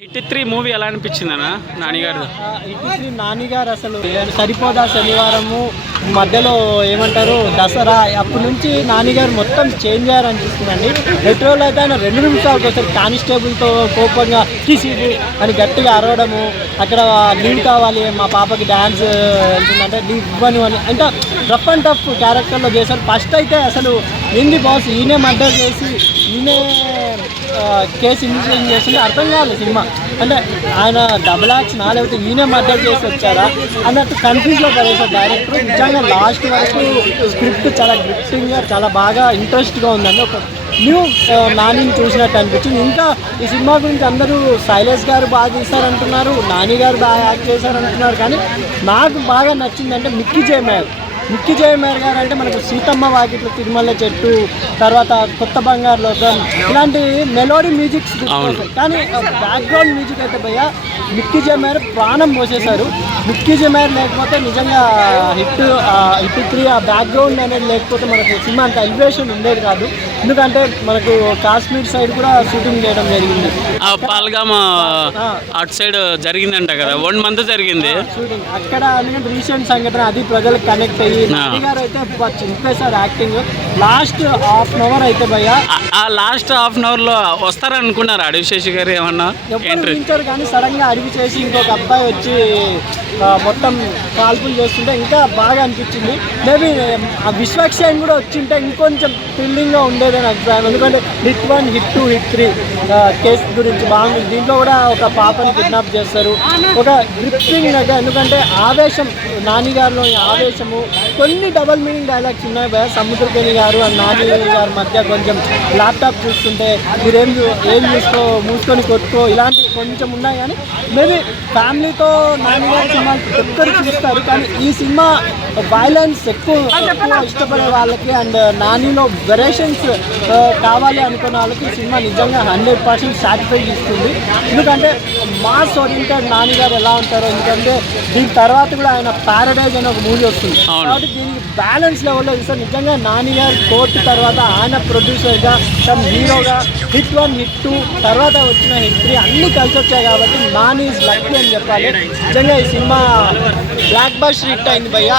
Hit 3 movie ఎలా అనిపించింది అన్న నానిగారు? హిట్ 3 నానిగారు అసలు సరిపోదా శనివారము మధ్యలో ఏమంటారు దసరా అప్పటి నుంచి నానిగారు మొత్తం చేంజ్ అయ్యారు అనిపిస్తుందండి. పెట్రోల్ అయితే ఆయన 2 నిమిషాలకు ఒకసారి కానిస్టేబుల్తో కోపంగా తీసిపు అని గట్టిగా అరవడము, అక్కడ లీడ్ కావాలి మా పాపకి డ్యాన్స్ వెళ్తుందంటే లీడ్ ఇవ్వను అని అంటే రఫ్ అండ్ టఫ్ క్యారెక్టర్లో చేశారు. ఫస్ట్ అయితే అసలు ఏంది బాస్ ఈయనే మర్డర్ చేసి ఈయనే కేసు ఇన్వెస్టిగేషన్ చేస్తుంటే అర్థం కావాలి సినిమా. అంటే ఆయన డబుల్ యాక్షన్ లేకపోతే ఈయనే మర్డర్ చేసి వచ్చారా అన్నట్టు కన్ఫ్యూజ్లో పడేసారు డైరెక్టర్. నిజంగా లాస్ట్ వరకు స్క్రిప్ట్ చాలా గ్రిప్టింగ్గా చాలా బాగా ఇంట్రెస్ట్గా ఉందండి. ఒక న్యూ నానిని చూసినట్టు అనిపించింది. ఇంకా ఈ సినిమా గురించి అందరూ శైలేష్ గారు బాగా తీశారంటున్నారు, నాని గారు బాగా యాక్ట్ చేశారంటున్నారు. కానీ నాకు బాగా నచ్చిందంటే మిక్కీ జే మేయర్ గారు అంటే మనకు సీతమ్మ వాకిట్లో తిరుమల చెట్టు, తర్వాత కొత్త బంగారు లోకం ఇలాంటి మెలోడీ మ్యూజిక్స్ కానీ బ్యాక్గ్రౌండ్ మ్యూజిక్ అయితే భయ్య మిక్కీ జే మేయర్ ప్రాణం పోసేశారు. మిక్కీ జే మేయర్ లేకపోతే నిజంగా హిట్ 3 ఆ బ్యాక్గ్రౌండ్ అనేది లేకపోతే మనకు సినిమా అంత ఎలివేషన్ ఉండేది కాదు. ఎందుకంటే మనకు కాశ్మీర్ సైడ్ కూడా షూటింగ్ చేయడం జరిగింది. పాల్గామా అటు సైడ్ జరిగిందంట కదా, 1 మంత్ జరిగింది షూటింగ్ అక్కడ. ఎందుకంటే రీసెంట్ సంఘటన అది ప్రజలకు కనెక్ట్ అయ్యి నాని గారు అయితే చింపేశారు acting. Last half an hour అయితే భయ్య ఆ లాస్ట్ హాఫ్ అన్ అవర్ లో వస్తారనుకున్నారు అడివిశేషి గారు ఏమన్నా ఎంట్రీ కానీ సడన్ గా అడిగి చేసి ఇంకొక అబ్బాయి వచ్చి మొత్తం కాల్పులు చేస్తుంటే ఇంకా బాగా అనిపించింది. మేబీ ఆ విశ్వక్సేన్ కూడా వచ్చింటే ఇంకొంచెం థ్రిల్లింగ్గా ఉండేదని అభిప్రాయం. ఎందుకంటే హిట్ 1, హిట్ 2, హిట్ 3 కేసు గురించి బాగుంది. దీంట్లో కూడా ఒక పాపని కిడ్నాప్ చేస్తారు. ఒక గ్రిప్పింగ్ ఎందుకంటే ఆవేశం, నాని గారిలో ఆవేశము, కొన్ని డబల్ మీనింగ్ డైలాగ్స్ ఉన్నాయి భయ. సముద్రకేణి గారు అండ్ నాని గారి మధ్య కొంచెం ల్యాప్టాప్ చూస్తుంటే మీరేం చూసుకో మూసుకొని కొట్టుకో ఇలాంటివి కొంచెం ఉన్నాయి. కానీ మేబీ ఫ్యామిలీతో నాని గారి సినిమాలు ఒక్కరు చూస్తారు. కానీ ఈ సినిమా వైలెన్స్ ఎక్కువ ఇష్టపడే వాళ్ళకి అండ్ నానిలో వెరేషన్స్ కావాలి అనుకున్న వాళ్ళకి ఈ సినిమా నిజంగా 100% సాటిస్ఫై ఇస్తుంది. ఎందుకంటే మాస్ ఓరియంటెడ్ నాని గారు ఎలా ఉంటారో, ఎందుకంటే దీని తర్వాత కూడా ఆయన ప్యారడైజ్ అనే ఒక మూవీ వస్తుంది కాబట్టి దీనికి బ్యాలెన్స్ లెవెల్లో ఇస్తారు. నిజంగా నాని గారు కోర్టు తర్వాత ఆయన ప్రొడ్యూసర్గా తన హీరోగా హిట్ 1, హిట్ 2 తర్వాత వచ్చిన హిట్ 3 అన్నీ కలిసి వచ్చాయి కాబట్టి నాని ఈజ్ లక్కీ అని చెప్పాలి. నిజంగా ఈ సినిమా బ్లాక్ బస్టర్ హిట్ అయింది భయ్య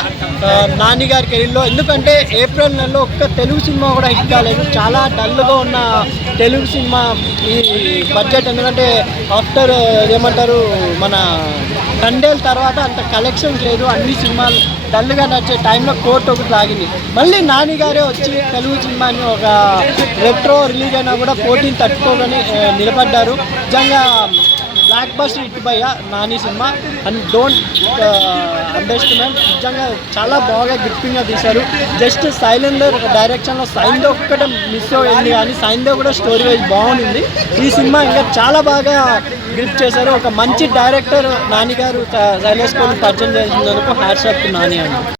నాని గారి కెరీర్లో. ఎందుకంటే ఏప్రిల్ నెలలో ఒక్క తెలుగు సినిమా కూడా హిట్ కాలేదు. చాలా డల్గా ఉన్న తెలుగు సినిమా ఈ బడ్జెట్, ఎందుకంటే ఆఫ్టర్ ఏమంటారు మన తండేల్ తర్వాత అంత కలెక్షన్స్ లేదు. అన్ని సినిమాలు డల్గా నచ్చే టైంలో కోర్టు ఒకటి లాగింది. మళ్ళీ నాని గారే వచ్చి తెలుగు సినిమాని ఒక రెట్రో రిలీజ్ అయినా కూడా పోటీని తట్టుకోగానే నిలబడ్డారు. నిజంగా బ్లాక్ బస్టర్ హిట్ భయ్య Nani cinema and don't underestimate. నిజంగా చాలా బాగా గ్రిప్పింగ్గా తీశారు. జస్ట్ సైలెండర్ డైరెక్షన్లో సైన్లో ఒక్కటే మిస్ అయింది కానీ సైన్లో కూడా స్టోరీ వైజ్ బాగుంది. ఈ సినిమా ఇంకా చాలా బాగా గ్రిప్ చేశారు. ఒక మంచి డైరెక్టర్ నాని గారు శైలేష్ కోని పరిచయం చేసినందుకు హ్యాట్స్ ఆఫ్ టు నాని అండి.